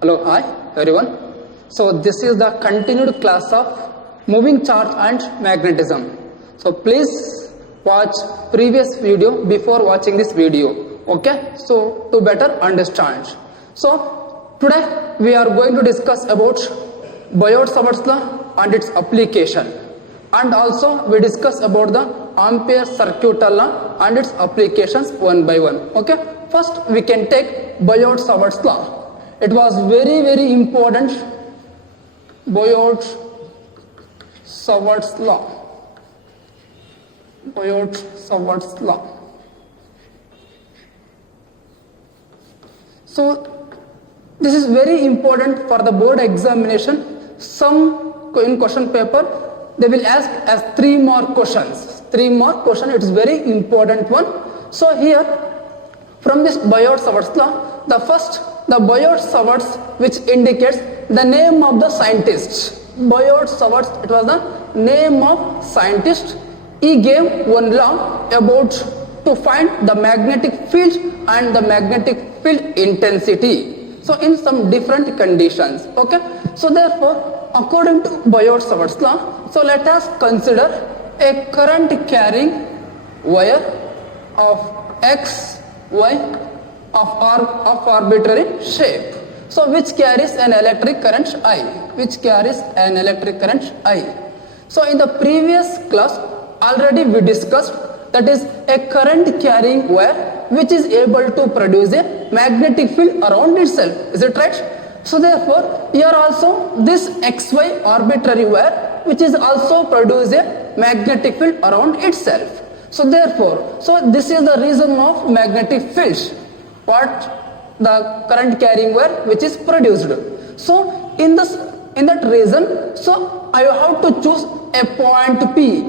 Hello, hi everyone. So this is the continued class of moving charge and magnetism. So please watch previous video before watching this video. Okay, so to better understand. So today we are going to discuss about Biot-Savart's law and its application, and also we discuss about the Ampere circuit law and its applications one by one. Okay, first we can take Biot-Savart's law. It was very important. Biot-Savart's law. Biot-Savart's law. So this is very important for the board examination. Some in question paper they will ask as 3 more questions. 3 more questions. It is very important one. So here from this Biot-Savart's law, the first, the Biot-Savart's, which indicates the name of the scientist. Biot-Savart's, it was the name of scientist. He gave one law about to find the magnetic field and the magnetic field intensity. So in some different conditions. Okay. So therefore, according to Biot-Savart's law, so let us consider a current carrying wire of X, Y of arbitrary shape. So which carries an electric current I. Which carries an electric current I. So in the previous class already we discussed that is a current carrying wire which is able to produce a magnetic field around itself. Is it right? So therefore here also this XY arbitrary wire which is also produce a magnetic field around itself. So therefore, so this is the reason of magnetic fields. What? The current carrying wire which is produced. So in that reason, so I have to choose a point P.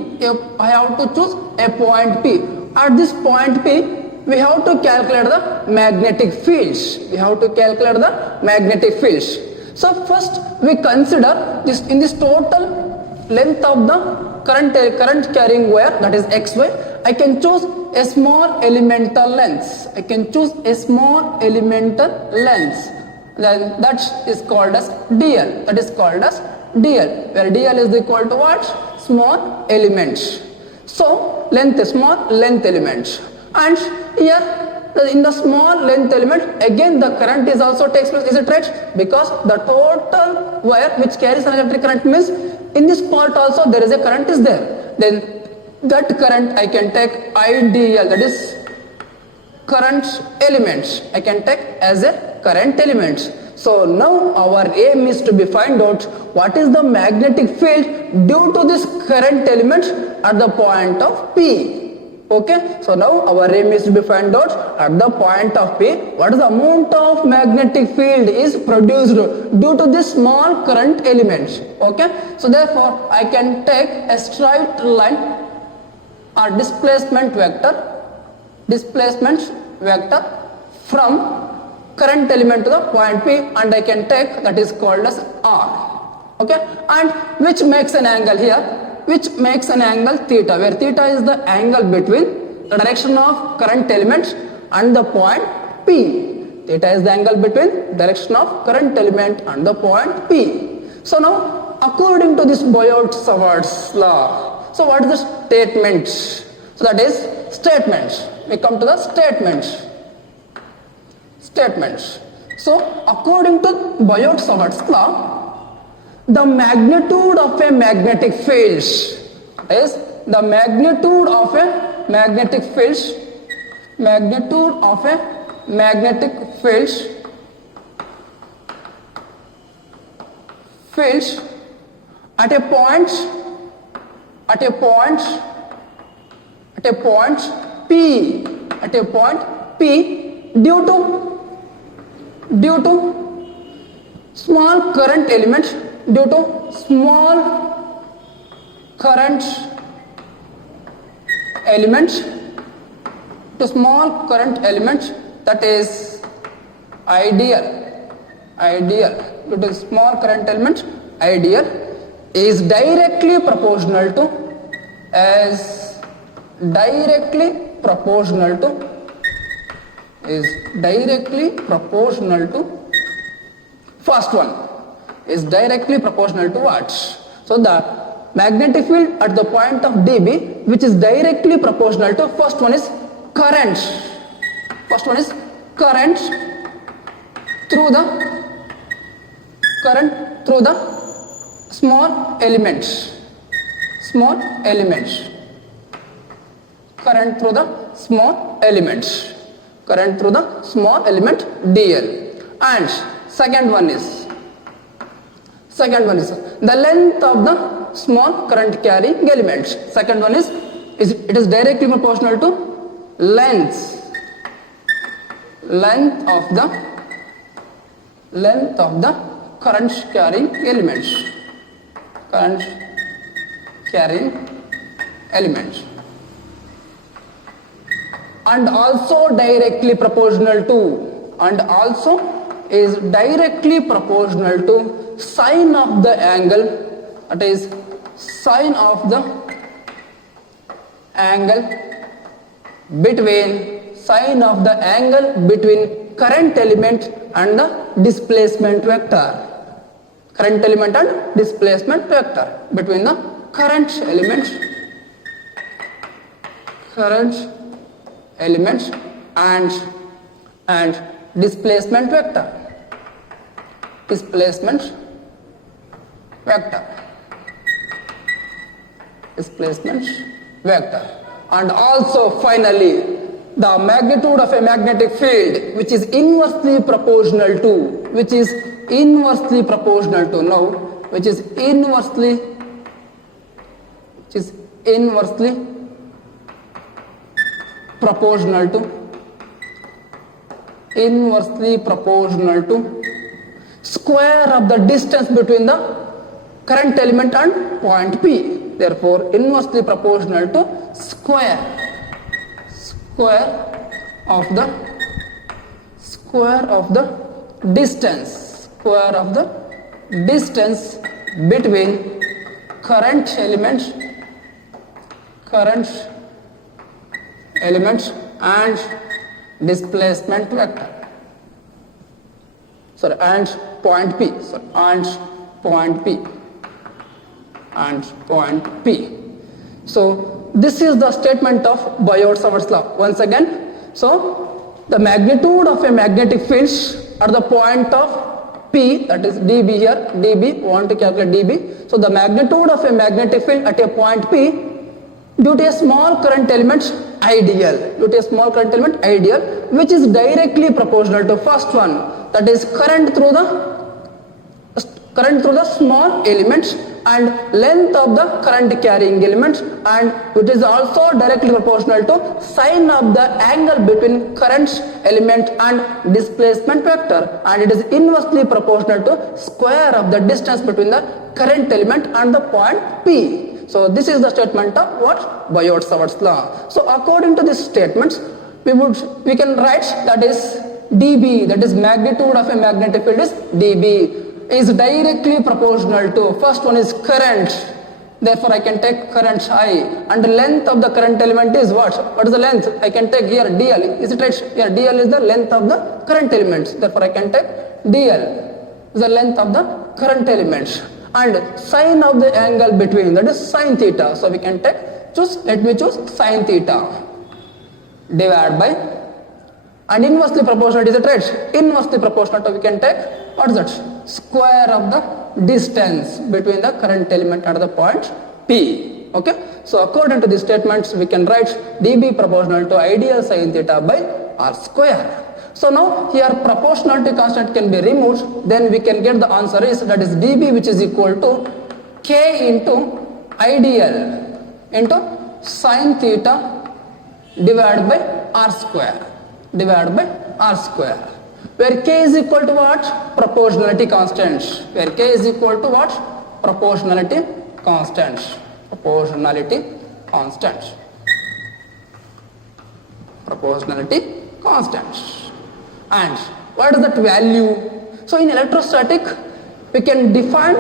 I have to choose a point P. At this point P, we have to calculate the magnetic fields. We have to calculate the magnetic fields. So first we consider this in this total length of the current carrying wire, that is XY. I can choose a small elemental length. I can choose a small elemental length. Then that is called as dl. That is called as dl. Where dl is equal to what? Small element. So length is small length element. And here in the small length element again the current is also takes place. Is it right? Because the total wire which carries an electric current means in this part also there is a current is there. Then that current I can take IDL, that is current element. I can take as a current element. So now our aim is to be find out what is the magnetic field due to this current element at the point of P. Okay, so now our aim is to be find out at the point of P what is the amount of magnetic field is produced due to this small current element. Okay, so therefore I can take a straight line or displacement vector from current element to the point P, and I can take that is called as R. Okay, and which makes an angle here, which makes an angle theta, where theta is the angle between the direction of current element and the point P. Theta is the angle between direction of current element and the point P. So now according to this Biot-Savart's law, so what is the statement? So that is statement. We come to the statement. So according to Biot-Savart's law, the magnitude of a magnetic field is the magnitude of a magnetic field at a point P due to small current element, that is ideal due to small current element ideal is directly proportional to First one is directly proportional to what? So the magnetic field at the point of dB, which is directly proportional to, first one is current. First one is current through the small elements. Current through the small elements. Current through the small element dl. And second one is the length of the small current carrying elements. Second one is it is directly proportional to length of the current carrying elements. And also directly proportional to, sine of the angle, that is sine of the angle between current element and the displacement vector. Current element and displacement vector between the current elements and displacement vector. And also finally the magnitude of a magnetic field which is inversely proportional to square of the distance between the current element and point P. Therefore, inversely proportional to square of the distance between current elements and displacement vector. And point P. So this is the statement of Biot-Savart's law. Once again, so the magnitude of a magnetic field at the point of P, that is dB here, dB, want to calculate dB. So the magnitude of a magnetic field at a point P due to a small current element ideal, which is directly proportional to first one, that is current through the small elements and length of the current carrying elements, and it is also directly proportional to sine of the angle between current element and displacement vector, and it is inversely proportional to square of the distance between the current element and the point P. So this is the statement of what? Biot-Savart's law. So according to these statements, we can write that is dB, that is magnitude of a magnetic field is dB, is directly proportional to, first one is current, therefore I can take current I, and the length of the current element is what? What is the length? I can take here dl, is it right? Here dl is the length of the current elements, therefore I can take dl is the length of the current elements, and sine of the angle between, that is sine theta, so we can take, let me choose sine theta, divided by, and inversely proportional, is it right? Inversely proportional, so we can take, what is that? Square of the distance between the current element at the point P. Okay, so according to these statements, we can write dB proportional to ideal sine theta by r square. So now here proportionality constant can be removed, then we can get the answer is, that is dB, which is equal to k into ideal into sine theta divided by r square, where k is equal to what? Proportionality constant. Where k is equal to what? Proportionality constant. And what is that value? So in electrostatic, we can define,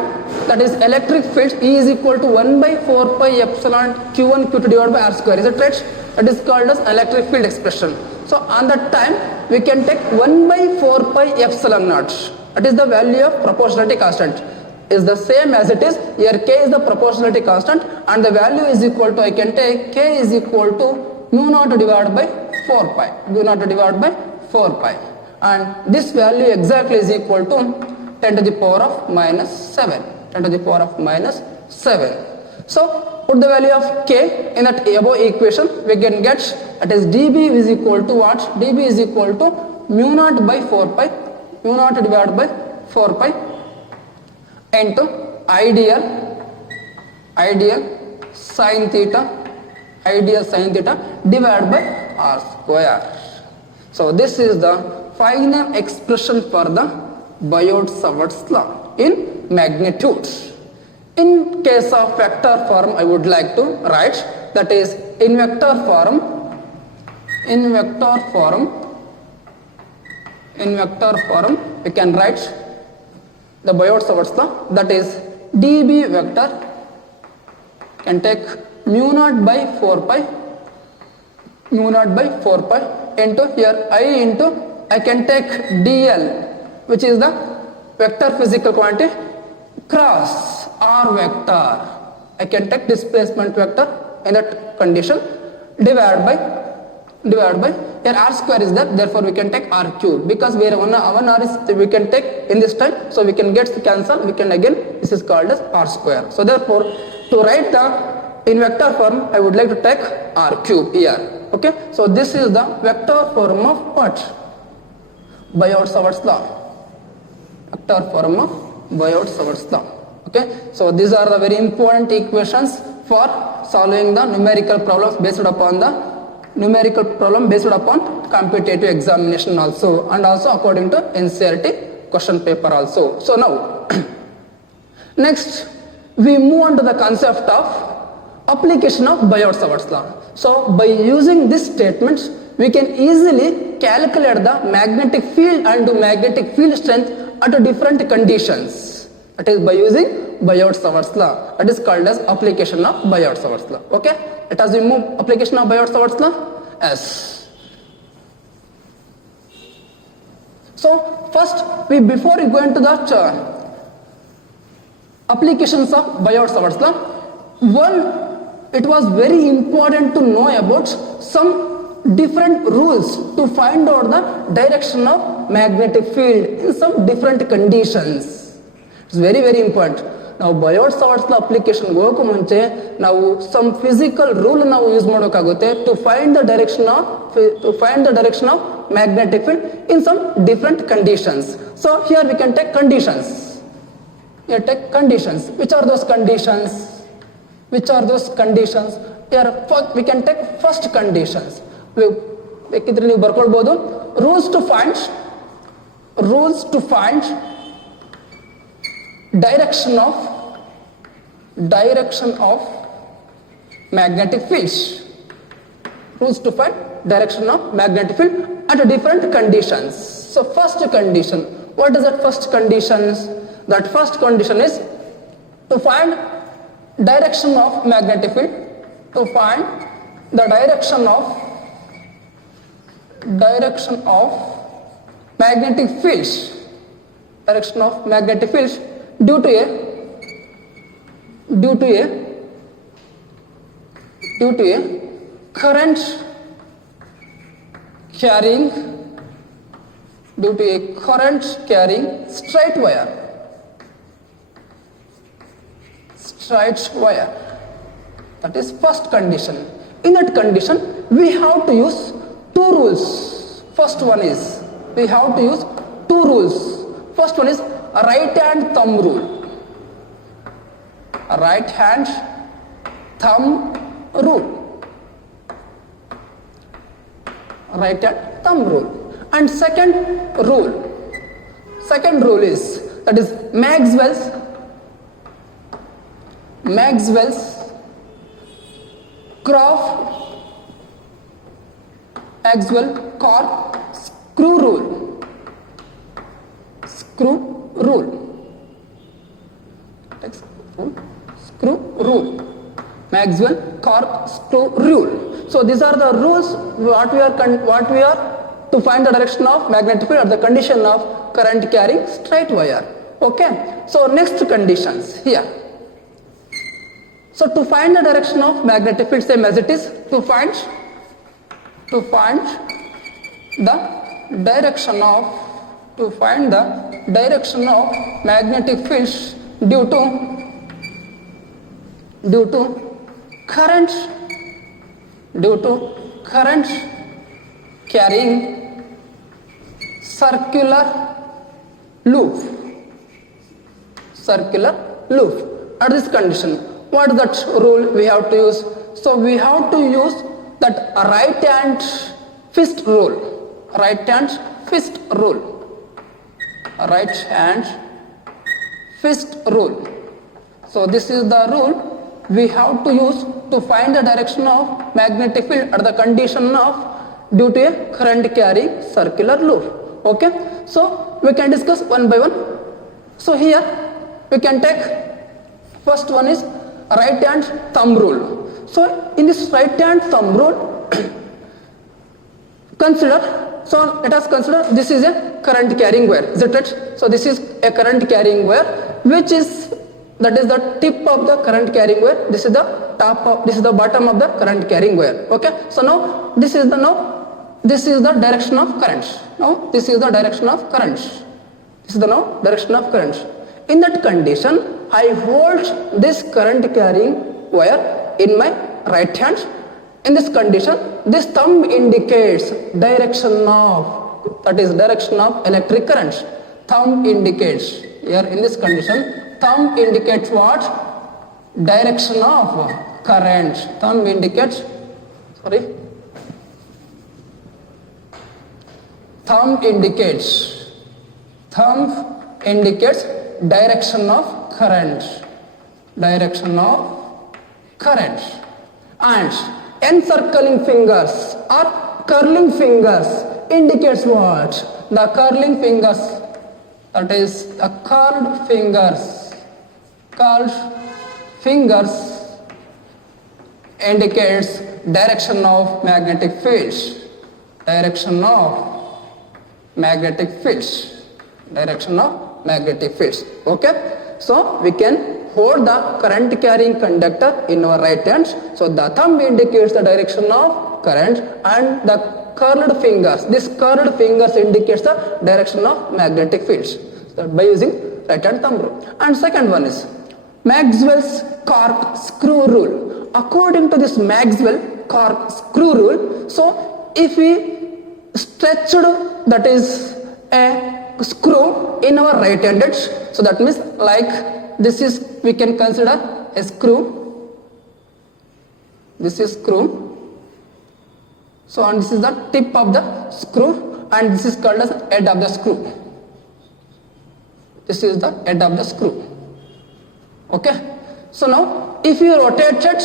that is electric field E is equal to 1 by 4 pi epsilon q1 q2 divided by r square. Is it right? That is called as electric field expression. So on that time, we can take 1 by 4 pi epsilon naught. That is the value of proportionality constant. Is the same as it is here. K is the proportionality constant, and the value is equal to, I can take K is equal to mu naught divided by 4 pi. Mu naught divided by 4 pi, and this value exactly is equal to 10 to the power of minus 7. 10 to the power of minus 7. So put the value of K in that above equation. We can get that is dB is equal to what? dB is equal to mu naught by 4 pi. Mu naught divided by 4 pi into ideal sin theta divided by r square. So this is the final expression for the Biot-Savart's law in magnitude. In case of vector form, I would like to write, that is in vector form we can write the Biot-Savart's law, that is dB vector can take mu naught by 4 pi into here I can take dl, which is the vector physical quantity, cross r vector. I can take displacement vector in that condition, divided by here r square is there, therefore we can take r cube, because where one r is we can take in this time, so we can get the cancel, we can again, this is called as r square. So therefore to write the in vector form, I would like to take r cube here. Okay, so this is the vector form of what? Biot-Savart's law. Vector form of Biot-Savart's law. Okay, so these are the very important equations for solving the numerical problems based upon competitive examination also, and also according to NCERT question paper also. So now next we move on to the concept of application of Biot-Savart's law. So by using this statement, we can easily calculate the magnetic field and magnetic field strength at different conditions. That is by using Biot-Savart's law. That is called as application of Biot-Savart's law. Okay, let us remove application of Biot-Savart's law. Yes. So first, before we go into that applications of Biot-Savart's law, one, it was very important to know about some different rules to find out the direction of magnetic field in some different conditions. It's very, very important. Now Biot-Savart's law application goku munche now some physical rule now use madakagutte to find the direction of magnetic field in some different conditions. So here we can take conditions. Here take conditions. Which are those conditions? Here we can take first conditions. ಬೇಕಿದ್ರೆ ನೀವು ಬರ್ಕೊಳ್ಬಹುದು. Rules to find direction of magnetic fields. Rules to find direction of magnetic field at different conditions. So first condition, what is that first condition? That first condition is to find direction of magnetic field, to find the direction of magnetic fields, due to a current carrying straight wire. That is first condition. In that condition, we have to use two rules. First one is we have to use two rules. First one is right hand thumb rule. Right hand thumb rule. Right hand thumb rule. And second rule is, that is Maxwell's Maxwell-Corp screw rule. Maxwell-Corp screw rule. So these are the rules what we are to find the direction of magnetic field at the condition of current carrying straight wire. Okay, so next conditions here. So to find the direction of magnetic field, same as it is, to find the direction of magnetic fields due to current carrying circular loop. At this condition, what is that rule we have to use? So we have to use that right hand fist rule. So this is the rule we have to use to find the direction of magnetic field at the condition of due to a current carrying circular loop. Okay, so we can discuss one by one. So here we can take first one is right hand thumb rule. So in this right hand thumb rule, let us consider this is a current carrying wire, is it right? So this is a current carrying wire, that is the tip of the current carrying wire, this is the bottom of the current carrying wire. Okay, so now this is the direction of current. This is the direction of current. In that condition, I hold this current carrying wire in my right hand. In this condition, this thumb indicates direction of electric current. Thumb indicates, here in this condition, thumb indicates what? Direction of current. Thumb indicates direction of current. And encircling fingers or curling fingers indicates what? The curling fingers, that is the curled fingers indicates direction of magnetic fields. Okay, so we can hold the current carrying conductor in our right hand. So the thumb indicates the direction of current and the curled fingers, indicates the direction of magnetic fields. So by using right hand thumb rule. And second one is Maxwell's corkscrew rule. According to this Maxwell corkscrew rule, so if we stretched, that is a screw in our right hand edge, so that means like this is, we can consider a screw. This is screw. So and this is the tip of the screw, and this is called as head of the screw. This is the head of the screw. Okay. So now if you rotate it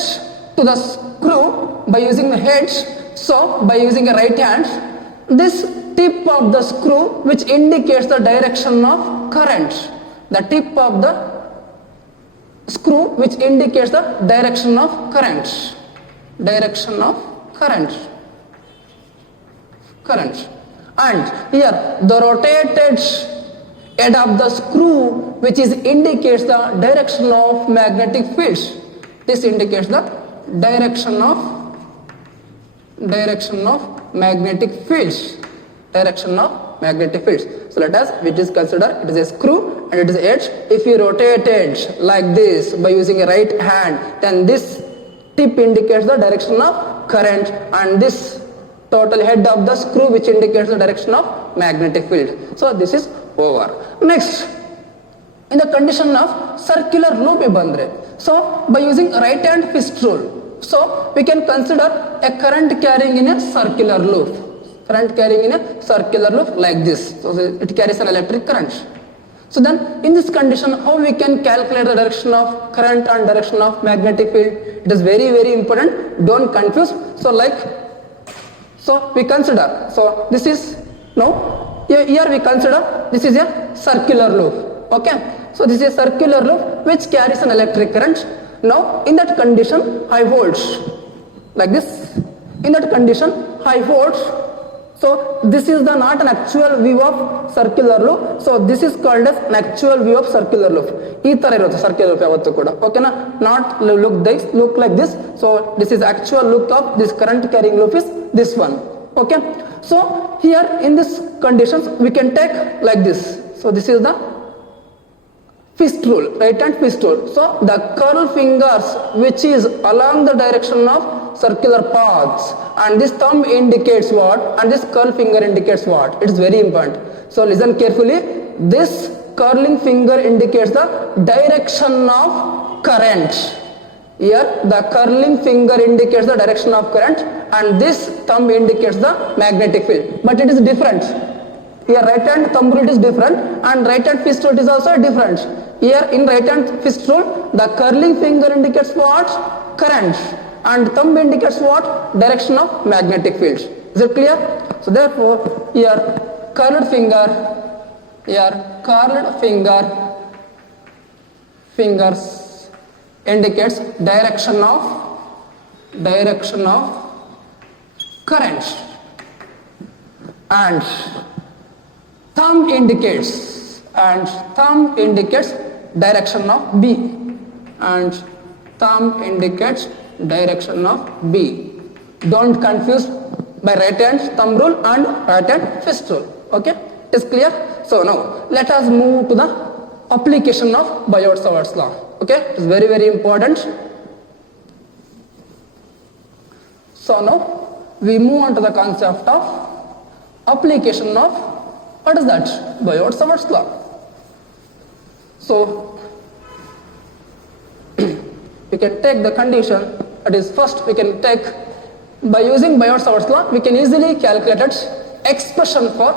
to the screw by using the head, so by using a right hand, this tip of the screw which indicates the direction of current. The tip of the screw which indicates the direction of current. And here the rotated head of the screw which indicates the direction of magnetic fields. This indicates the direction of magnetic fields. So let us, which is consider it is a screw and it is edge. If you rotate it like this by using a right hand, then this tip indicates the direction of current, and this total head of the screw which indicates the direction of magnetic field. So this is over. Next, in the condition of circular loop bandre, so by using right hand fist rule, so we can consider a current carrying in a circular loop. Like this. So it carries an electric current. So then in this condition, how we can calculate the direction of current and direction of magnetic field? It is very, very important. Don't confuse. So we consider. So this is, now here we consider this is a circular loop. Okay. So this is a circular loop which carries an electric current. Now in that condition, high volts like this. In that condition, high volts. So this is the not an actual view of circular loop. So this is called as an actual view of circular loop. ಈ ತರ ಇರುತ್ತೆ circular loop ಯಾವತ್ತೂ ಕೂಡ. ಓಕೆನಾ? Not look like this. So this is actual look of this current carrying loop is this one. Okay? So here in this conditions we can take like this. So this is the fist rule, right hand fist rule. So the curl fingers which is along the direction of circular paths, and this thumb indicates what, and this curl finger indicates what. It is very important. So listen carefully. This curling finger indicates the direction of current. Here the curling finger indicates the direction of current, and this thumb indicates the magnetic field. But it is different. Here right hand thumb rule is different, and right hand fist rule is also different. Here in right hand fist rule, the curling finger indicates what? Current, and thumb indicates what? Direction of magnetic field. Is it clear? So therefore here curled fingers indicates direction of current, and thumb indicates direction of B, and thumb indicates direction of B. Don't confuse by right hand thumb rule and right hand fist rule. Okay, it is clear? So now let us move to the application of Biot-Savart's law. Okay, it is very, very important. So now we move on to the concept of application of, what is that? Biot-Savart's law. So we can take the condition, that is first we can take, by using Biot-Savart's law we can easily calculate its expression for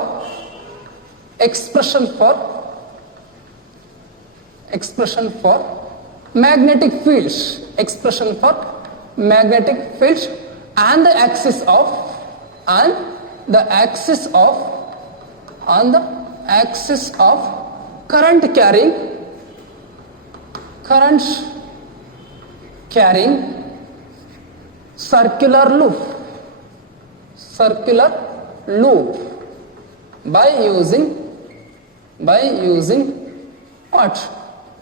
magnetic fields, and the axis of current carrying circular loop by using what?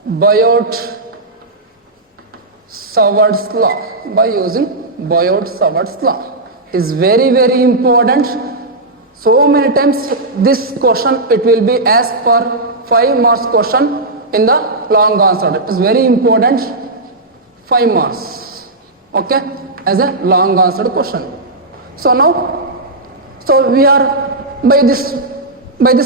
Biot-Savart's law. By using Biot-Savart's law is very, very important. So many times this question it will be asked for 5 marks question in the long answer. It is very important. 5 marks. Okay, as a long answered question. So now, so we are by this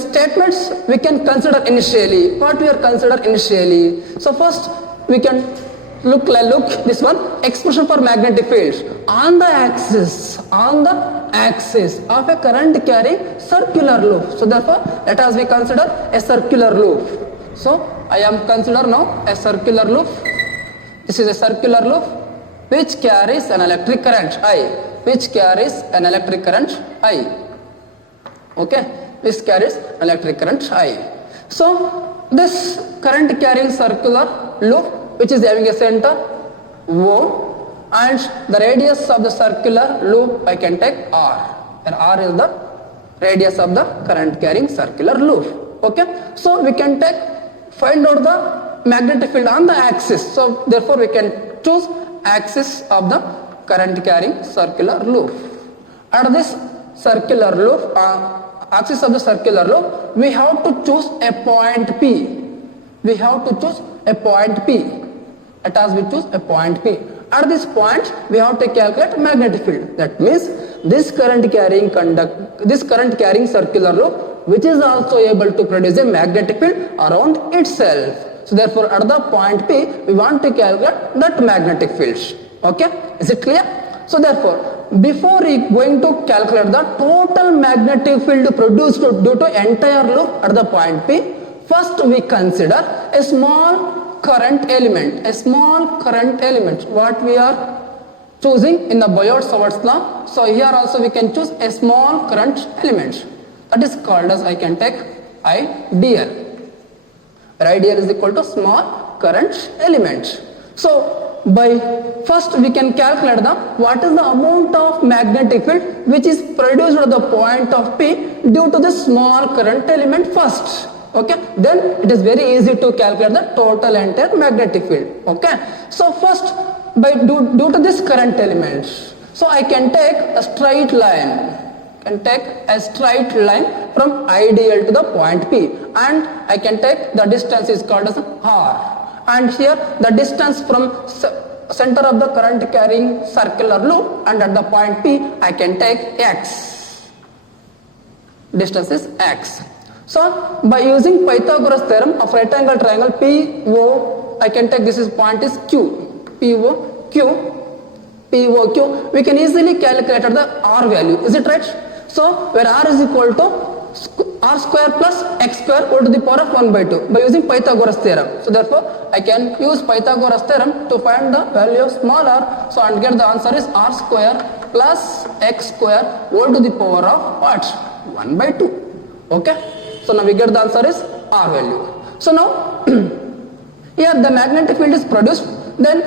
statements we can consider initially. What we are consider initially? So first we can look this one, expression for magnetic fields on the axis of a current carrying circular loop. So therefore let us we consider a circular loop. So I am consider now a circular loop. This is a circular loop which carries an electric current I. Okay, this carries electric current I. So this current carrying circular loop which is having a center O, and the radius of the circular loop I can take R, and R is the radius of the current carrying circular loop. Okay, so we can find out the magnetic field on the axis. So therefore we can choose axis of the current carrying circular loop. At this circular loop, axis of the circular loop, we have to choose a point P. Let us we choose a point P. At this point we have to calculate magnetic field. That means this current carrying circular loop which is also able to produce a magnetic field around itself. So therefore at the point P we want to calculate that magnetic field. Okay, is it clear? So therefore before going to calculate the total magnetic field produced due to entire loop at the point P, first we consider a small current element. What we are choosing in the Biot-Savart's law. So here also we can choose a small current element. That is called as, I can take IDL. Where IDL is equal to small current element. So by first we can calculate the what is the amount of magnetic field which is produced at the point of P due to the small current element first. Okay, then it is very easy to calculate the total entire magnetic field. Okay, so first by due to this current element, so I can take a straight line. Can take a straight line from ideal to the point P, and I can take the distance is called as R, and here the distance from center of the current carrying circular loop and at the point P I can take X. Distance is X. So by using Pythagoras theorem of right angle triangle PO, I can take this is point is Q, POQ, we can easily calculate the R value. Is it right? So where R is equal to R square plus X square whole to the power of 1 by 2 by using Pythagoras theorem. So therefore I can use Pythagoras theorem to find the value of small r. So and get the answer is R square plus X square whole to the power of what? 1 by 2. Okay. So now we get the answer is R value. So now here the magnetic field is produced. Then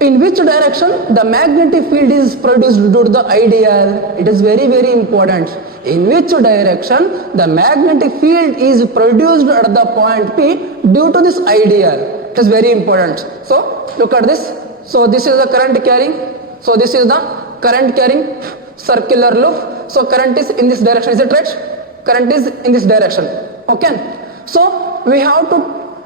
in which direction the magnetic field is produced due to the ideal? It is very important. In which direction the magnetic field is produced at the point P due to this ideal? It is very important. So look at this. So this is the current carrying. So this is the current carrying circular loop. So current is in this direction. Is it right? Current is in this direction. Okay. So we have to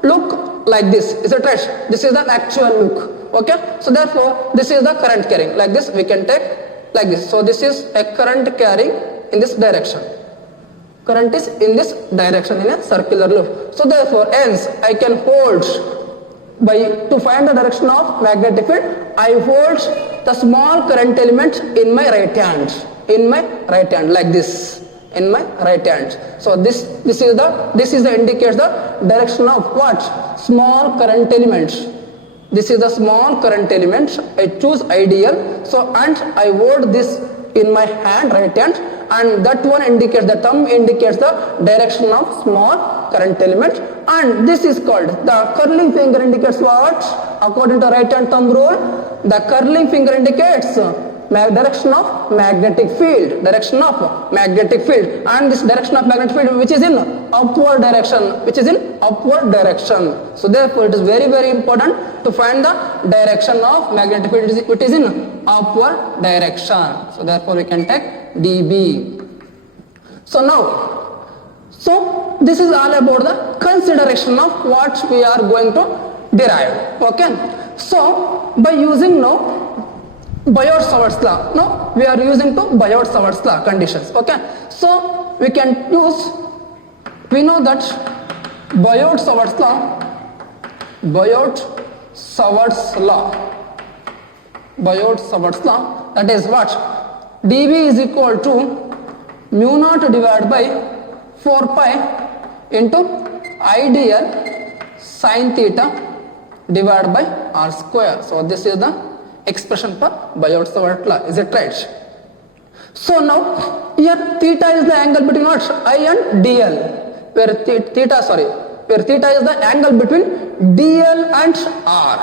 look like this. Is it right? This is the actual look. Okay, so therefore this is the current carrying. Like this we can take like this. So this is a current carrying in this direction. Current is in this direction in a circular loop. So therefore hence I can hold to find the direction of magnetic field, I hold the small current element in my right hand. In my right hand like this. In my right hand. So this is the indicates the direction of what? Small current element. This is the small current element. I choose ideal. So and I hold this in my hand, right hand, and that one indicates, the thumb indicates the direction of small current element, and this is called, the curling finger indicates what? According to right hand thumb rule, the curling finger indicates direction of magnetic field, direction of magnetic field, and this direction of magnetic field which is in upward direction, so therefore it is very important to find the direction of magnetic field which is in upward direction, so therefore we can take dB. So this is all about the consideration of what we are going to derive. Okay, so by using now Biot-Savart's law, we are using to Biot-Savart's law conditions. Okay, so we can use, we know that Biot-Savart's law, that is what? dB is equal to mu naught divided by 4 pi into ideal sin theta divided by r square. So this is the expression for Biot-Savart law. Is it right? So now here theta is the angle between what? I and dl, where theta is the angle between dl and r.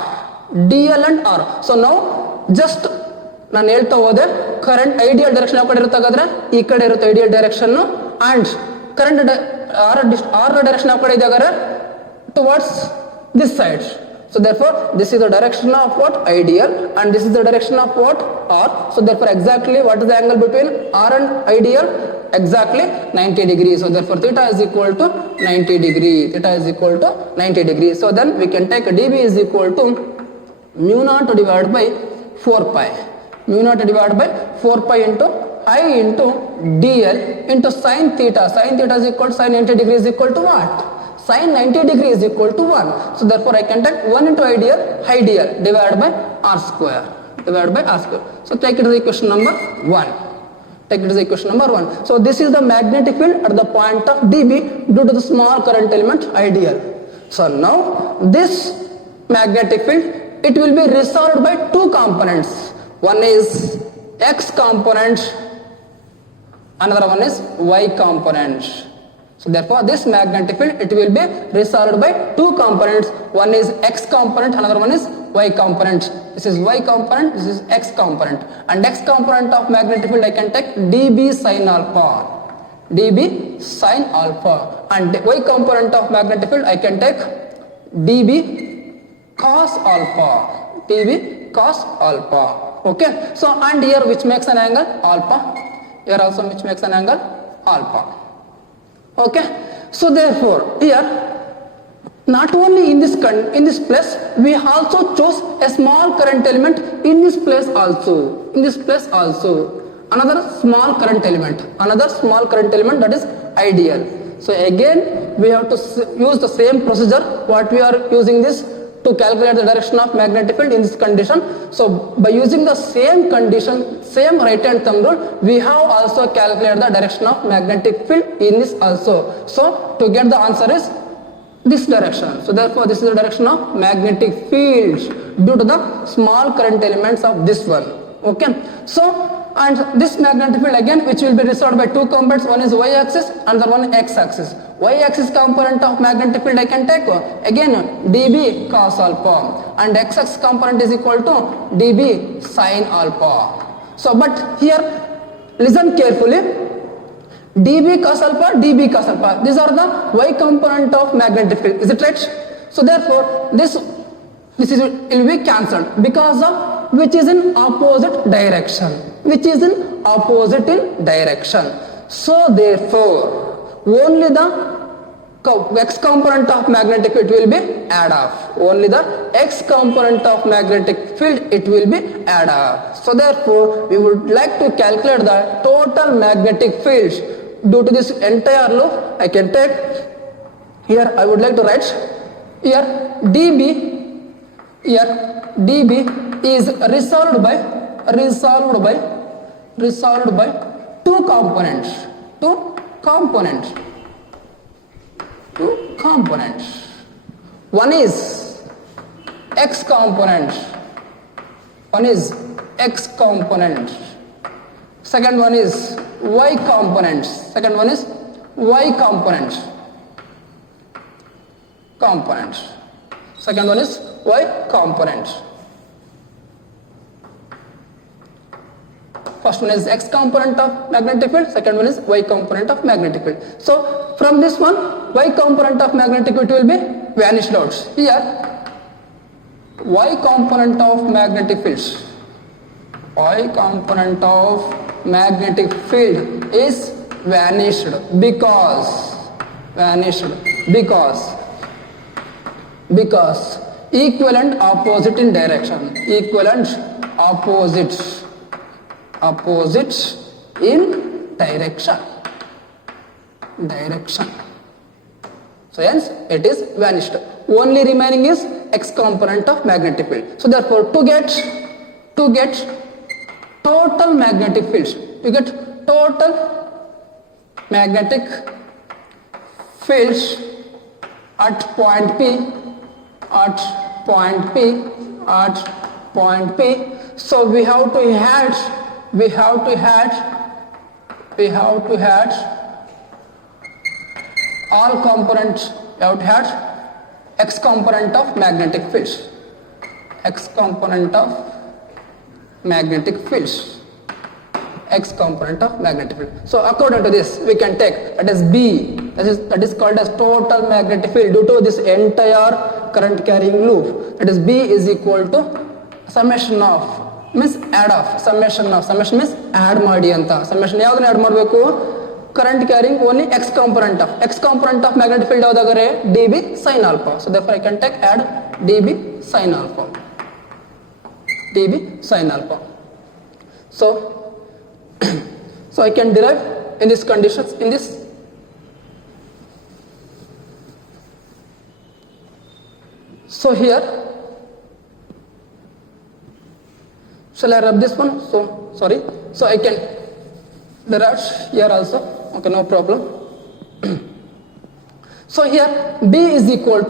So now just ನಾನು ಹೇಳ್ತಾ ಹೋದೆ current ideal direction ಯಾವ ಕಡೆ ಇರುತ್ತೆ ಹಾಗಾದ್ರೆ ಈ ಕಡೆ ಇರುತ್ತೆ ideal direction, and current R direction ಯಾವ ಕಡೆ ಇದೆ ಹಾಗಾದ್ರೆ towards this side. So therefore this is the direction of what? Ideal, and this is the direction of what? R. So therefore exactly what is the angle between R and ideal? Exactly 90 degrees. So therefore theta is equal to 90 degrees. So then we can take dB is equal to mu naught divided by 4 pi. Mu naught divided by 4 pi into I into dl into sin theta. Sin theta is equal to sin 90 degrees is equal to what? Sin 90 degree is equal to 1. So therefore I can take 1 into ideal divided by r square. So take it as equation number 1. So this is the magnetic field at the point of dB due to the small current element ideal. So now this magnetic field, it will be resolved by two components. One is x component, another one is y component. So therefore this magnetic field, it will be resolved by two components. One is x component, another one is y component. This is y component, this is x component. And x component of magnetic field I can take dB sin alpha. dB sin alpha. And y component of magnetic field I can take dB cos alpha. dB cos alpha. Okay. So and here which makes an angle? Alpha. Here also which makes an angle? Alpha. Okay. So therefore here not only in this place, we also chose a small current element in this place also. In this place also. Another small current element. Another small current element, that is ideal. So again we have to use the same procedure what we are using this to calculate the direction of magnetic field in this condition. So by using the same condition, same right hand thumb rule, we have also calculated the direction of magnetic field in this also. So to get the answer is this direction. So therefore this is the direction of magnetic fields due to the small current elements of this one. Okay. So and this magnetic field again which will be resolved by two components, one is y axis and the one x axis. Y axis component of magnetic field I can take again dB cos alpha, and x axis component is equal to dB sin alpha. So but here listen carefully, dB cos alpha, dB cos alpha, these are the y component of magnetic field, is it right? So therefore this will be cancelled because of which is in opposite direction, which is in opposite in direction. So therefore only the x component of magnetic field will be add off, only the x component of magnetic field it will be add off. So therefore we would like to calculate the total magnetic fields due to this entire loop. I can take here, I would like to write here dB, here dB is resolved by two components. One is x component, second one is y component, second one is y component, second one is y component. First one is x component of magnetic field, second one is y component of magnetic field. So from this one, y component of magnetic field will be vanished out. Here y component of magnetic field, y component of magnetic field is vanished because equivalent opposite in direction, equivalent opposite in direction. So hence it is vanished. Only remaining is x component of magnetic field. So therefore to get total magnetic fields, you get total magnetic fields at point P. So we have to add all components. We have to add x component of magnetic fields, x component of magnetic field. So according to this we can take that is B, that is called as total magnetic field due to this entire current carrying loop. That is B is equal to summation of means add off, summation means add ಮಾಡಿ ಅಂತ. summation ಯಾವ್ದನ್ನ add ಮಾಡಬೇಕು? current carrying only x component of magnetic field ಯಾವ್ದಾದರೆ dB sin alpha. So therefore I can take add dB sin alpha. So I can derive in these conditions, in this. So here, shall I rub this one? So I can derive here also. Okay, no problem. So here B is equal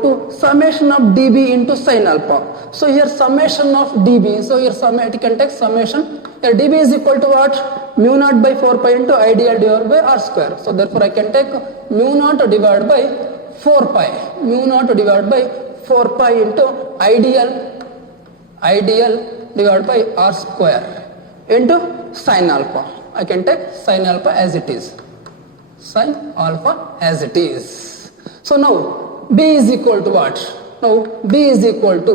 to summation of dB into sin alpha. So here summation of dB. So here you can take summation Here dB is equal to what? Mu naught by 4 pi into IDL divided by R square. So therefore I can take mu naught divided by 4 pi. Mu naught divided by 4 pi into IDL divided by R square into sin alpha. I can take sin alpha as it is. Sin alpha as it is. So now B is equal to what? Now B is equal to,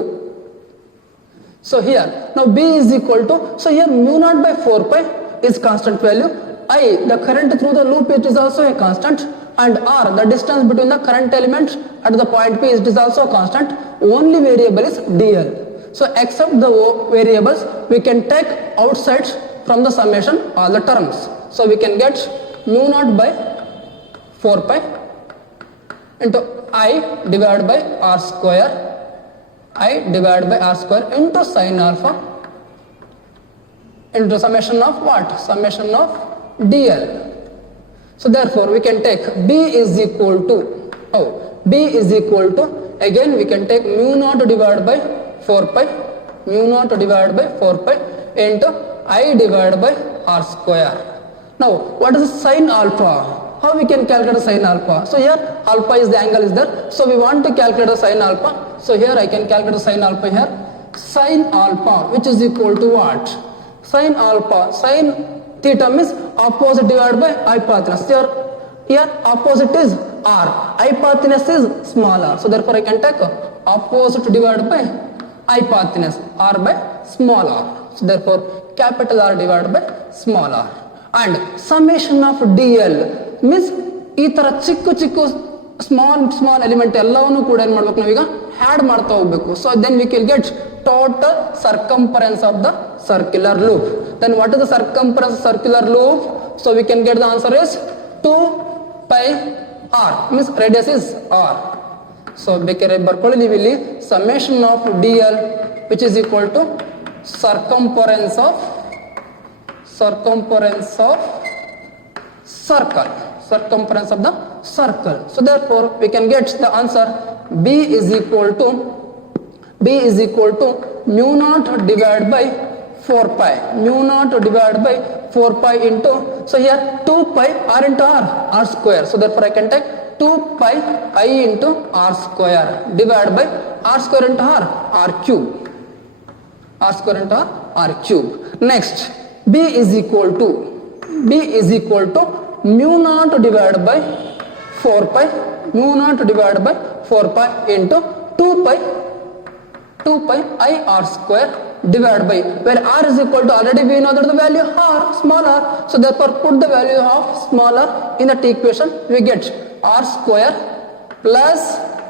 so here now B is equal to, so here mu naught by 4 pi is constant value, I, the current through the loop, it is also a constant, and R, the distance between the current element at the point P, it is also a constant. Only variable is DL. So except the variables, we can take outside from the summation all the terms. So we can get mu naught by 4 pi into I divided by R square, I divided by R square into sin alpha into summation of what? Summation of DL. So therefore we can take B is equal to, B is equal to, again we can take mu naught divided by 4 pi, mu naught divided by 4 pi into I divided by R square. Now what is sin alpha? How we can calculate sin alpha? So here alpha is the angle is there. So we want to calculate the sin alpha. So here I can calculate sin alpha here. Sin alpha, which is equal to what? Sin alpha, sin theta means opposite divided by hypotenuse. Here opposite is R, hypotenuse is small r. So therefore I can take opposite divided by hypotenuse, R by small r. So therefore capital R divided by small r. And summation of DL means ಈ ತರ ಚಿಕ್ಕ small element ಎಲ್ಲವನ್ನು ಕೂಡ ಏನು ಮಾಡಬೇಕು ನಾವೀಗ add ಮಾಡ್ತಾ ಹೋಗಬೇಕು. So then we can get total circumference of the circular loop. Then what is the circumference of circular loop? So we can get the answer is 2 pi r, means radius is r. So ಬೇಕಾದ್ರೆ ಬರ್ಕೊಳ್ಳಿ ನೀವು ಇಲ್ಲಿ summation of DL which is equal to circumference of the circle. So therefore we can get the answer B is equal to mu naught divided by 4 pi, mu naught divided by 4 pi into, so here 2 pi r into r square. So therefore I can take 2 pi I into r square divided by r square into r cube, r square into r cube. Next B is equal to mu naught divided by 4 pi, mu naught divided by 4 pi into 2 pi I r square divided by, where r is equal to, already we know that the value r, small r. So therefore put the value of small r in that equation, we get r square plus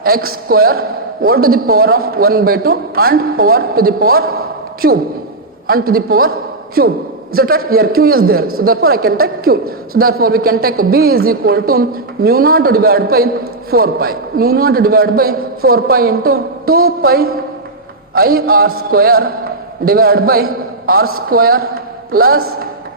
x square all to the power of 1 by 2 and power to the power cube, Is it right? Here q is there. So therefore I can take q. So therefore we can take B is equal to mu naught divided by 4 pi. Mu naught divided by 4 pi into 2 pi I r square divided by r square plus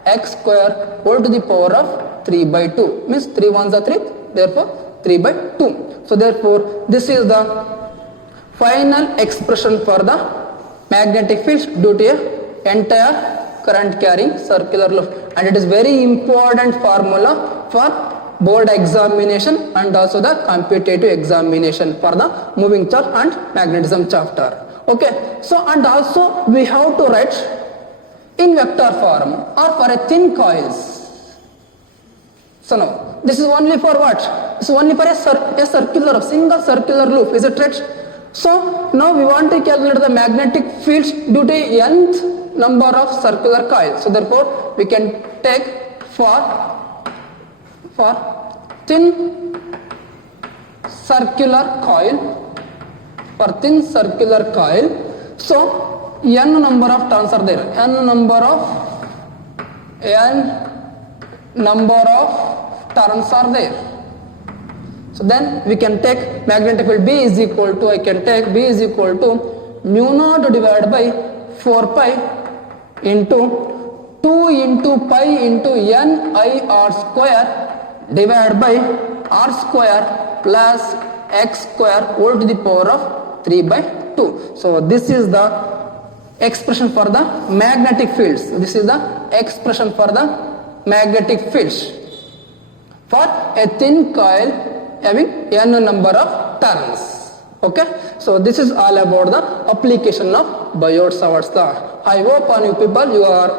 x square all to the power of 3 by 2. Means 3 ones are 3. Therefore 3 by 2. So therefore this is the final expression for the magnetic field due to a entire current carrying circular loop, and it is very important formula for board examination and also the competitive examination for the moving charge and magnetism chapter. Okay, so and also we have to write in vector form or for a thin coils. So now this is only for what? This is only for a single circular loop. Is it right? So now we want to calculate the magnetic fields due to nth number of circular coils. So therefore we can take for thin circular coil, so n number of turns are there, n number of turns are there. So then we can take magnetic field B is equal to, I can take B is equal to mu naught divided by 4 pi into 2 into pi into n I r square divided by r square plus x square all to the power of 3 by 2. So this is the expression for the magnetic fields. This is the expression for the magnetic fields for a thin coil having n number of turns. Okay, so this is all about the application of Biot-Savart's law. I hope on you people you are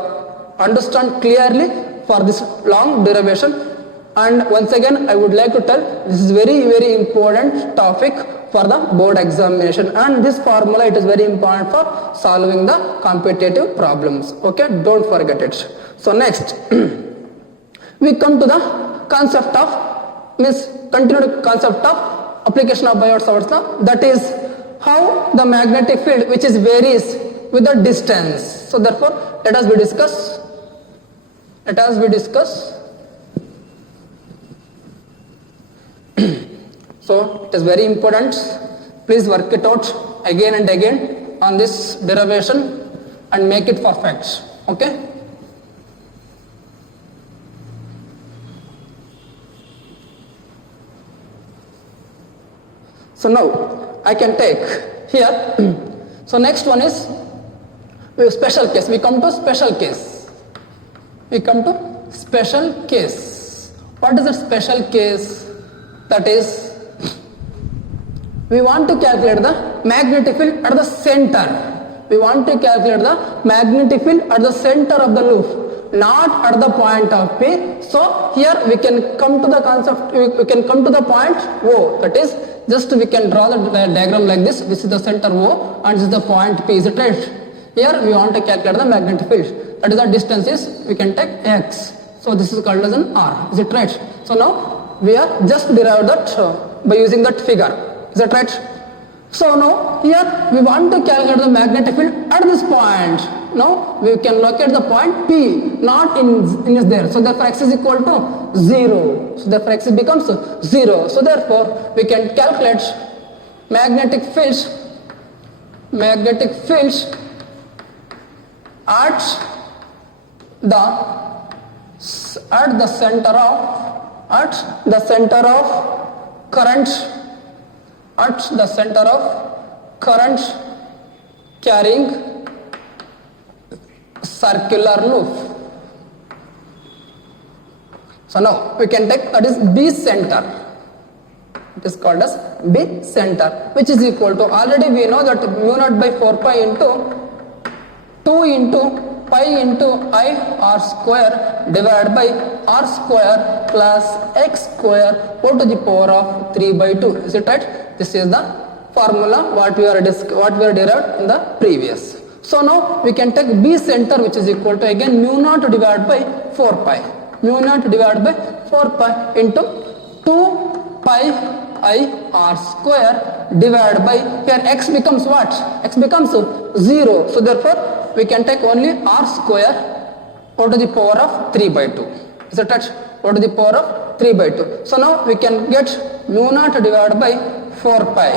understand clearly for this long derivation. And once again I would like to tell this is very important topic for the board examination, and this formula it is very important for solving the competitive problems. Okay, don't forget it. So next we come to the concept of continued concept of application of Biot-Savart's law, that is how the magnetic field which is varies with the distance. So therefore let us discuss so it is very important, please work it out again and again on this derivation and make it perfect. Okay, so now I can take here so next one is special case. We come to special case. What is a special case? That is, we want to calculate the magnetic field at the center. We want to calculate the magnetic field at the center of the loop, not at the point of P. So here we can come to the concept, we can come to the point O. That is, just we can draw the diagram like this. This is the center O and this is the point P. Is it right? Here we want to calculate the magnetic field. That is, the distance is, we can take X. So this is called as an R. Is it right? So now we are just derived that by using that figure. Is that right? So now here we want to calculate the magnetic field at this point. Now we can locate the point P, not in is there. So therefore X is equal to 0. So therefore X becomes 0. So therefore we can calculate magnetic fields at the center of current carrying circular loop. So now we can take, that is B center. It is called as B center, which is equal to, already we know that mu naught by 4 pi into 2 into pi into I r square divided by r square plus x square o to the power of 3 by 2. Is it right? This is the formula what we are derived in the previous. So now we can take B center, which is equal to again mu naught divided by 4 pi. Mu naught divided by 4 pi into 2 pi I r square divided by, here x becomes what? X becomes 0. So therefore we can take only r square o to the power of 3 by 2. Is that right? O to the power of 3 by 2. So now we can get mu naught divided by 4 pi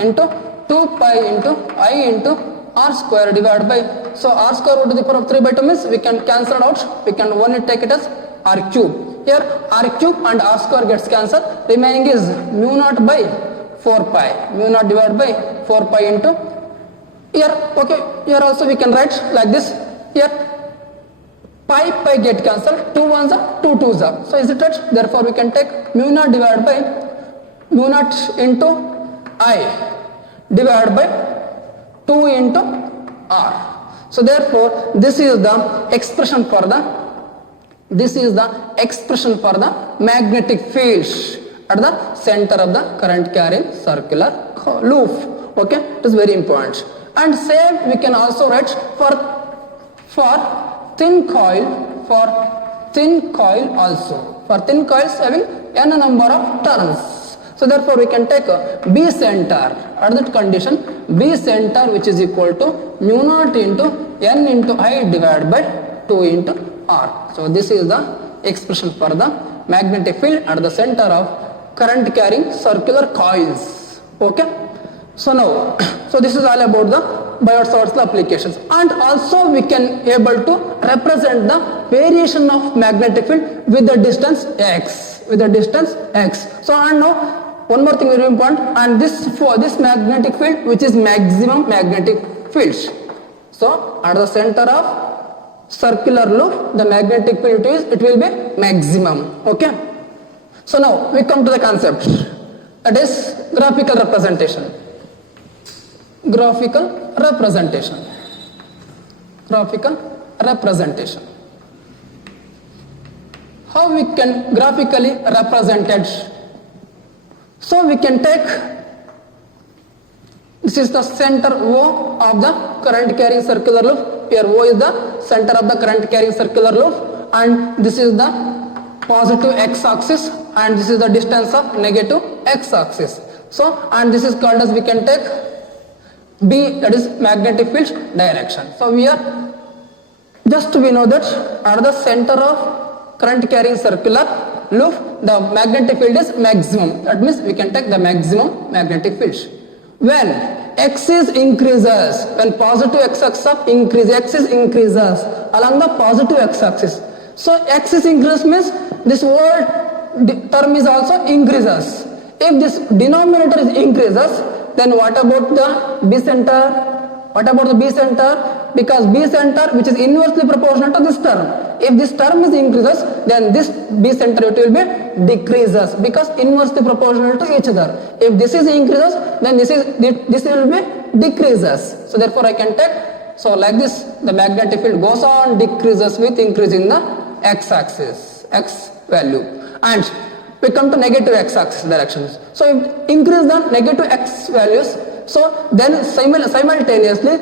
into 2 pi into I into r square divided by, so r square o to the power of 3 by 2 means we can cancel it out. We can only take it as r cube. Here r cube and r square gets cancelled. Remaining is mu naught by 4 pi. Mu naught divided by 4 pi into, here, okay, here also we can write like this. Here pi get cancelled, 2 ones are 2 twos are. So is it right? Therefore we can take mu naught divided by mu naught into I divided by 2 into r. So therefore this is the expression for the magnetic field at the center of the current carrying circular loop. Okay, it is very important. And same we can also write for thin coil also. For thin coils having n number of turns. So therefore we can take B center at that condition, B center which is equal to mu naught into n into I divided by 2 into R. So this is the expression for the magnetic field at the center of current carrying circular coils. Okay. So now, so this is all about the Biot-Savart's law applications, and also we can able to represent the variation of magnetic field with the distance x. So and now one more thing very important, and this for this magnetic field which is maximum magnetic field. So at the center of circular loop, the magnetic field it will be maximum. Okay. So now we come to the concept, that is graphical representation. Graphical representation. Graphical representation. How we can graphically represent it? So we can take, this is the center O of the current carrying circular loop. Here O is the center of the current carrying circular loop, and this is the positive x-axis, and this is the distance of negative x-axis. So, and this is called as, we can take B, that is magnetic field direction. So we are, just we know that at the center of current carrying circular loop, the magnetic field is maximum. That means we can take the maximum magnetic field. When axis increases, when positive x-axis increases, axis increases along the positive x-axis. So axis increase means this whole term is also increases. If this denominator is increases, then what about the B center? What about the B center? Because B center, which is inversely proportional to this term. If this term is increases, then this B center it will be decreases, because inversely proportional to each other. If this is increases, then this will be decreases. So therefore I can take, so like this, the magnetic field goes on decreases with increase in the x-axis, x value. And we come to negative x-axis directions. So if increase the negative x values, so then simultaneously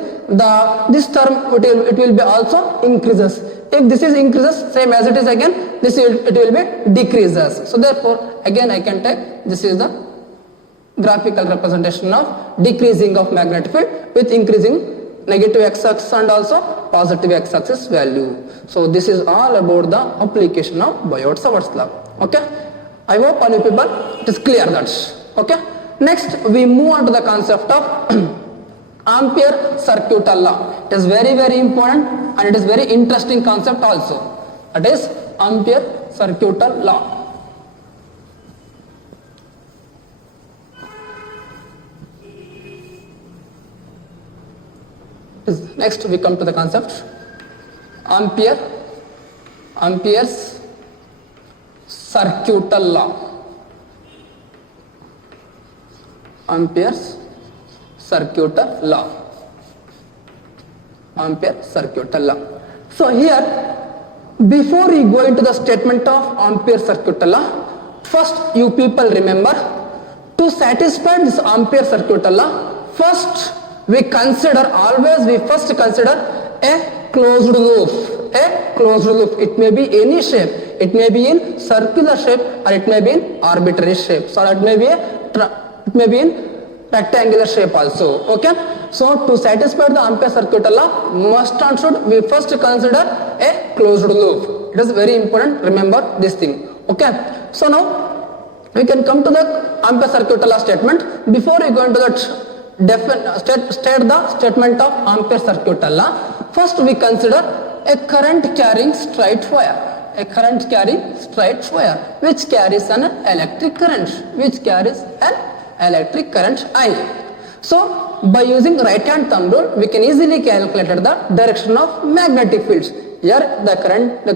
this term it will be also increases. If this is increases, same as it is again, it will be decreases. So therefore again I can take, this is the graphical representation of decreasing of magnetic field with increasing negative x-axis and also positive x-axis value. So this is all about the application of Biot-Savart's law. Okay, I hope all you people it is clear that. Okay, next we move on to the concept of Ampere circuital law. It is very important, and it is very interesting concept also. That is Ampere circuital law. Next we come to the concept Ampere's circuital law. Ampere's circuital law. Ampere circuital law. So here, before we go into the statement of Ampere circuital law, first you people remember, to satisfy this Ampere circuital law, first we first consider a closed loop. A closed loop, it may be any shape. It may be in circular shape, or it may be in arbitrary shape. So it may be in rectangular shape also. Okay. So to satisfy the Ampere circuital law, must and should we first consider a closed loop. It is very important. Remember this thing. Okay. So now we can come to the Ampere circuital law statement. Before we go into that, state the statement of Ampere circuital law. First we consider a current carrying straight wire. A current carrying straight wire which carries an electric current. I. So by using right hand thumb rule, we can easily calculate the direction of magnetic fields. Here the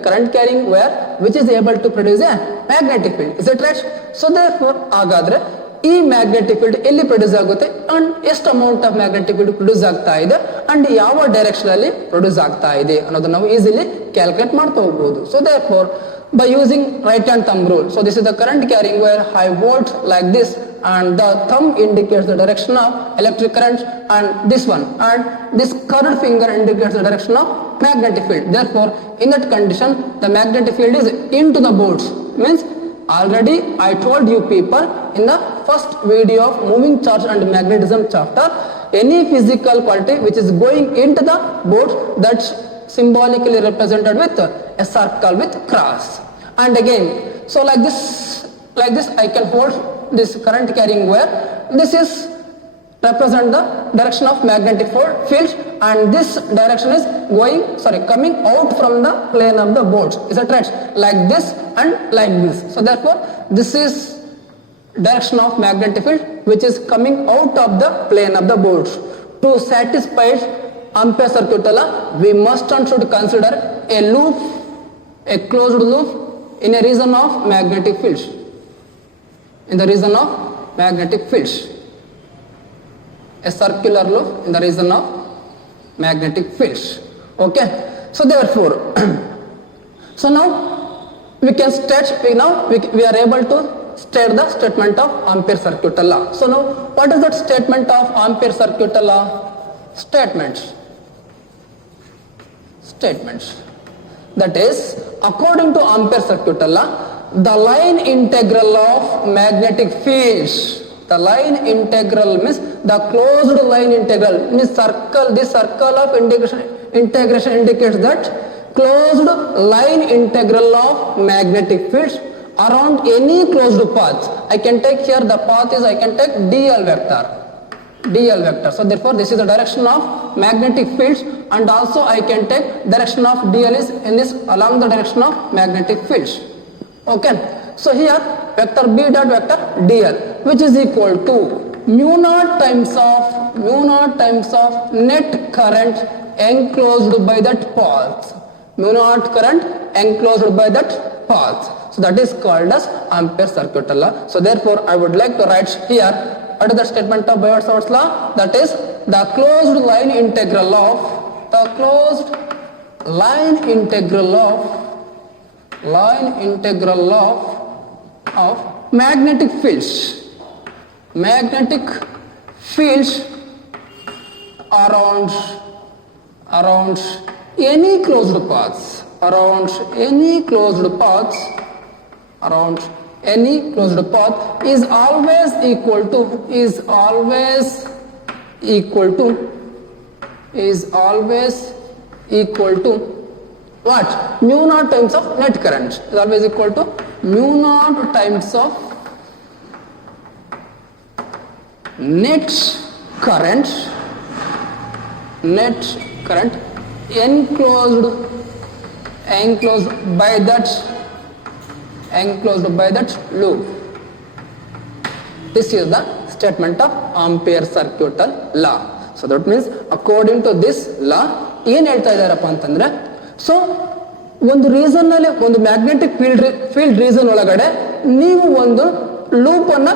current carrying wire which is able to produce a magnetic field. Is it right? So therefore ಹಾಗಾದ್ರೆ ಈ magnetic field ಎಲ್ಲಿ produce ಆಗುತ್ತೆ and ಎಷ್ಟು amount of magnetic field produce ಆಗ್ತಾ ಇದೆ and ಯಾವ direction ಅಲ್ಲಿ produce ಆಗ್ತಾ ಇದೆ ಅನ್ನೋದನ್ನ ನಾವು ಈಸಿಲಿ ಕ್ಯಾಲ್ಕುಲೇಟ್ ಮಾಡ್ತಾ ಹೋಗಬಹುದು. So therefore by using right hand thumb rule, so this is the current carrying wire, high volt like this, and the thumb indicates the direction of electric current, and this one, and this curved finger indicates the direction of magnetic field. Therefore in that condition the magnetic field is into the bolts. Means already I told you people in the first video of moving charge and magnetism chapter, any physical quality which is going into the bolt, that's symbolically represented with a circle with cross. And again, so like this I can hold this current carrying wire. This is represent the direction of magnetic field, and this direction is coming out from the plane of the bolt. Is it right? Like this and like this. So therefore this is direction of magnetic field which is coming out of the plane of the bolt. To satisfy ampere circuit alla, we must and should consider a loop, a closed loop in a region of magnetic fields. In the region of magnetic fields. A circular loop in the region of magnetic fields. Okay. So therefore, so now we can state, we are able to state the statement of ampere circuit law. So now what is that statement of ampere circuit law? Statements. That is, according to ampere circuit law, the line integral of magnetic fields, the line integral means the closed line integral means circle, this circle of integration indicates that closed line integral of magnetic fields around any closed path. I can take here the path is, I can take dl vector. So therefore this is the direction of magnetic fields, and also I can take direction of dl is in this along the direction of magnetic fields. Okay. So here vector b dot vector dl, which is equal to mu naught times of net current enclosed by that path. Mu naught current enclosed by that path. So that is called as ampere circuit law. So therefore I would like to write here, what is the statement of Biot-Savart's law? That is, the closed line integral of magnetic fields around any closed paths, is always equal to what? Mu naught times of net current is always equal to mu naught times of net current enclosed by that loop. This is the statement of ampere circuit law. So that means according to this law ಏನು ಹೇಳ್ತಾ ಇದ್ದಾರಪ್ಪ ಅಂತಂದ್ರೆ, so ಒಂದು reason ನಲ್ಲಿ ಒಂದು magnetic field reason ಒಳಗಡೆ ನೀವು ಒಂದು loop ಅನ್ನ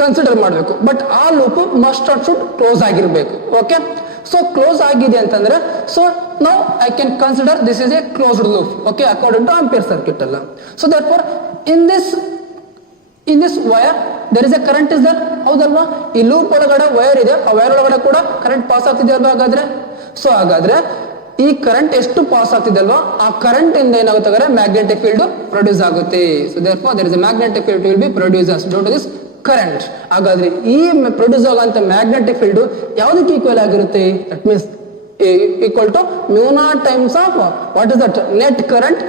ಕನ್ಸಿಡರ್ ಮಾಡಬೇಕು, ಬಟ್ ಆ loop must or should close ಆಗಿರಬೇಕು. ಓಕೆ. ಸೊ ಕ್ಲೋಸ್ ಆಗಿದೆ ಅಂತಂದ್ರೆ, so now I can consider this is a closed loop. Okay, according to Ampere circuit ಅಲ್ಲ. So that for in this wire there is a current is there, ಹೌದಲ್ವಾ? ಈ loop ಒಳಗಡೆ wire ಇದೆ, ಆ wire ಒಳಗಡೆ ಕೂಡ ಕರೆಂಟ್ ಪಾಸ್ ಆಗ್ತಿದೆ ಅಲ್ವಾ? ಹಾಗಾದ್ರೆ ಸೊ ಹಾಗಾದ್ರೆ ಈ ಕರೆಂಟ್ ಎಷ್ಟು ಪಾಸ್ ಆಗ್ತಿದೆ ಅಲ್ವಾ, ಆ ಕರೆಂಟ್ ಇಂದ ಏನಾಗುತ್ತೆ, ಮ್ಯಾಗ್ನೆಟಿಕ್ ಫೀಲ್ಡ್ ಪ್ರೊಡ್ಯೂಸ್ ಆಗುತ್ತೆ. So therefore there is a magnetic field will be produces due to this current. ಹಾಗಾದ್ರೆ ಈ ಪ್ರೊಡ್ಯೂಸ್ ಆಗುವಂತ ಮ್ಯಾಗ್ನೆಟಿಕ್ ಫೀಲ್ಡ್ ಯಾವುದಕ್ಕೆ ಈಕ್ವಲ್ ಆಗಿರುತ್ತೆ? That means equal to mu naught times of what is that net current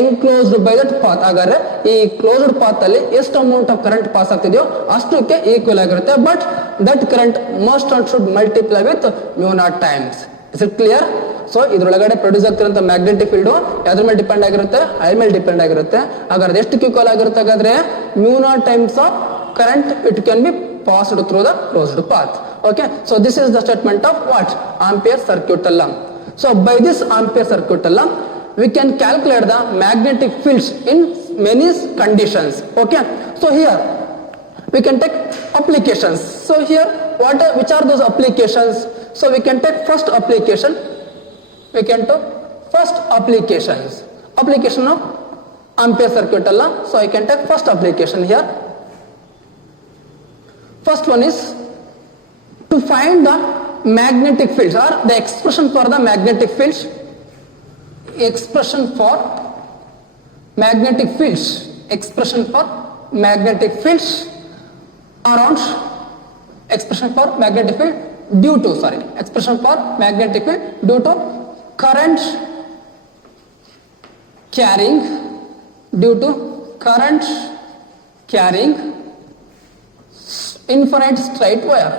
enclosed by that path. ಹಾಗಾದ್ರೆ ಈ closed path ಅಲ್ಲಿ ಎಷ್ಟು amount of current pass ಆಗ್ತಿದೆಯೋ ಅಷ್ಟಕ್ಕೆ ಈಕ್ವಲ್ ಆಗಿರುತ್ತೆ. But that current must and should multiply with mu naught times. Is it clear? So ಇದ್ರೊಳಗಡೆ produce ಆಗ್ತಿರೋ magnetic field ಯಾವ್ದ್ರ ಮೇಲೆ ಡಿಪೆಂಡ್ ಆಗಿರುತ್ತೆ? ಐ ಮೇಲೆ ಡಿಪೆಂಡ್ ಆಗಿರುತ್ತೆ. ಹಾಗಾದ್ರೆ ಎಷ್ಟು ಈಕ್ವಲ್ ಆಗಿರುತ್ತೆ? ಹಾಗಾದ್ರೆ mu naught times of current it can be passed through the closed path. Okay, so this is the statement of what? Ampere circuit law. So by this ampere circuit law we can calculate the magnetic fields in many conditions. Okay, so here we can take applications. So here which are those applications? So we can take first application. Application of ampere circuit law. So I can take first application here. First one is to find the magnetic fields or the expression for the magnetic fields. Expression for magnetic fields around expression for magnetic field due to current carrying infinite straight wire.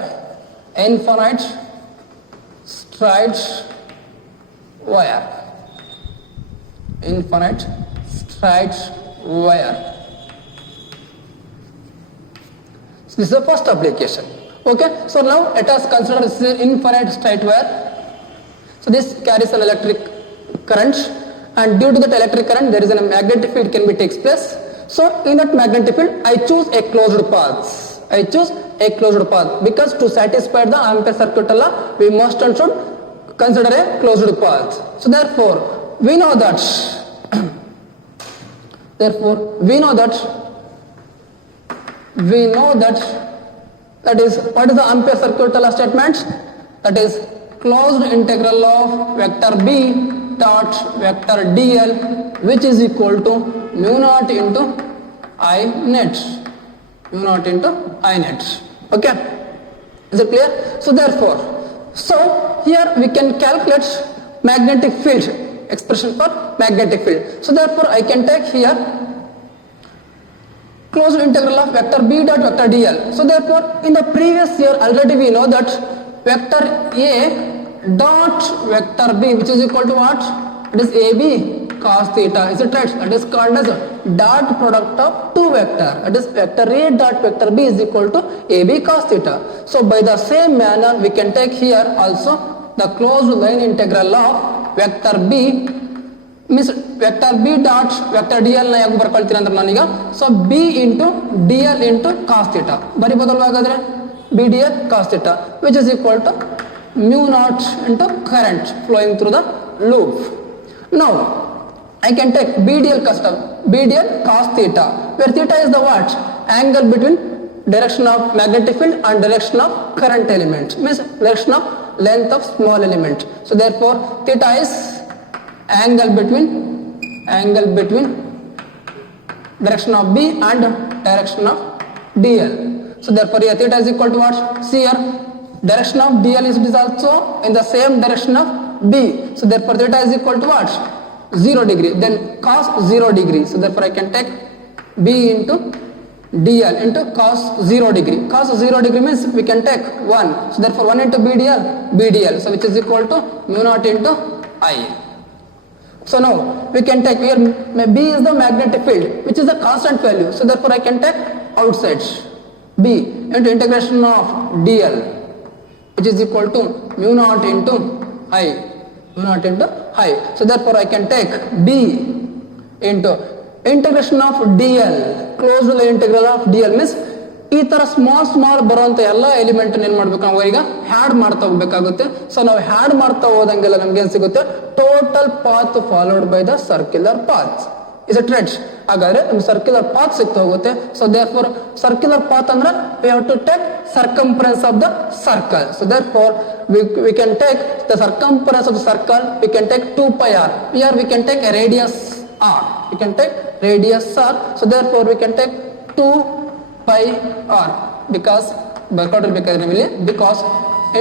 So this is the first application. Okay, so now let us consider this is infinite straight wire. So this carries an electric current, and due to that electric current there is a magnetic field can be takes place. So in that magnetic field I choose a closed path. I choose a closed path because to satisfy the Ampere circuit law we must and should consider a closed path. So therefore we know that that is what is the Ampere circuit law statement? That is closed integral of vector B dot vector dl, which is equal to mu naught into I net. Mu naught into I net. Okay, is it clear? So therefore, here we can calculate magnetic field, expression for magnetic field. So therefore I can take here closed integral of vector B dot vector dl. So therefore in the previous year already we know that vector A dot vector B, which is equal to what? It is AB cos theta. Is it right? That is called as dot product of two vector. That is vector A dot vector B is equal to AB cos theta. So by the same manner we can take here also the closed line integral of vector B, means vector B dot vector dl na ಯಾಕೆ ಬರ್ಕೊಳ್ತೀನಿ ಅಂದ್ರೆ ನಾನೀಗ so B into dl into cos theta ಬರಿಬೋದಲ್ವಾ ಹಾಗಾದ್ರೆ B dl cos theta, which is equal to mu naught into current flowing through the loop. Now I can take B dl cos theta, where theta is the what? Angle between direction of magnetic field and direction of current element, means direction of length of small element. So therefore theta is angle between direction of B and direction of dl. So therefore here theta is equal to what? See here, direction of dl is also in the same direction of B. So therefore theta is equal to what? 0 degree. Then cos 0 degree. So therefore I can take B into dl into cos 0 degree. Cos 0 degree means we can take 1. So therefore 1 into B dl. So which is equal to mu naught into I. So now we can take here B is the magnetic field, which is a constant value. So therefore I can take outside B into integration of dl, which is equal to mu naught into I. Mu naught into I. So therefore I can take B into integration of dl, closed line integral of dl, means ಈ ತರ small ಬರುವಂತ ಎಲ್ಲ element ಏನ್ ಮಾಡ್ಬೇಕು ನಾವು ಈಗ had ಮಾಡ್ತಾ ಹೋಗ್ಬೇಕಾಗುತ್ತೆ. ಸೊ ನಾವು ಹ್ಯಾಡ್ ಮಾಡ್ತಾ ಹೋದಂಗೆಲ್ಲ ನಮ್ಗೆ ಏನ್ ಸಿಗುತ್ತೆ? Total path followed by the circular path. Is it right? ಹಾಗಾದ್ರೆ ನಮ್ಗೆ ಸರ್ಕ್ಯುಲರ್ ಪಾತ್ ಸಿಗ್ತಾ ಹೋಗುತ್ತೆ. ಸೊ ದೇರ್ಫೋರ್ ಸರ್ಕ್ಯುಲರ್ ಪಾತ್ ಅಂದ್ರೆ we have to take circumference of the circle. So therefore we can take the circumference of the circle, we can take 2 pi r. Here we can take a radius r. We can take radius r. So therefore we can take 2 pi r because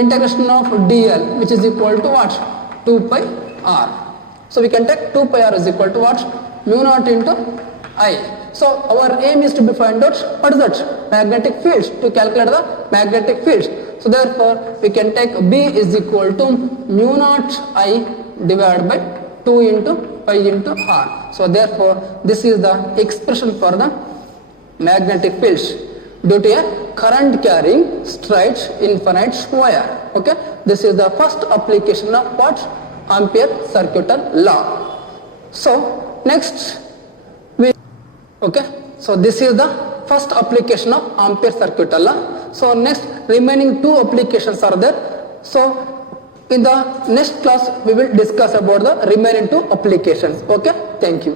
integration of dl, which is equal to what? 2 pi r. So we can take 2 pi r is equal to what? Mu naught into I. So our aim is to find out what is that? Magnetic fields, to calculate the magnetic fields. So therefore we can take B is equal to mu naught I divided by 2 into pi into r. So therefore this is the expression for the magnetic fields due to a current carrying straight infinite wire. Okay, this is the first application of what? Ampere circuital law. So next so this is the first application of Ampere circuital law. So next remaining 2 applications are there. So in the next class we will discuss about the remaining 2 applications. Okay, thank you.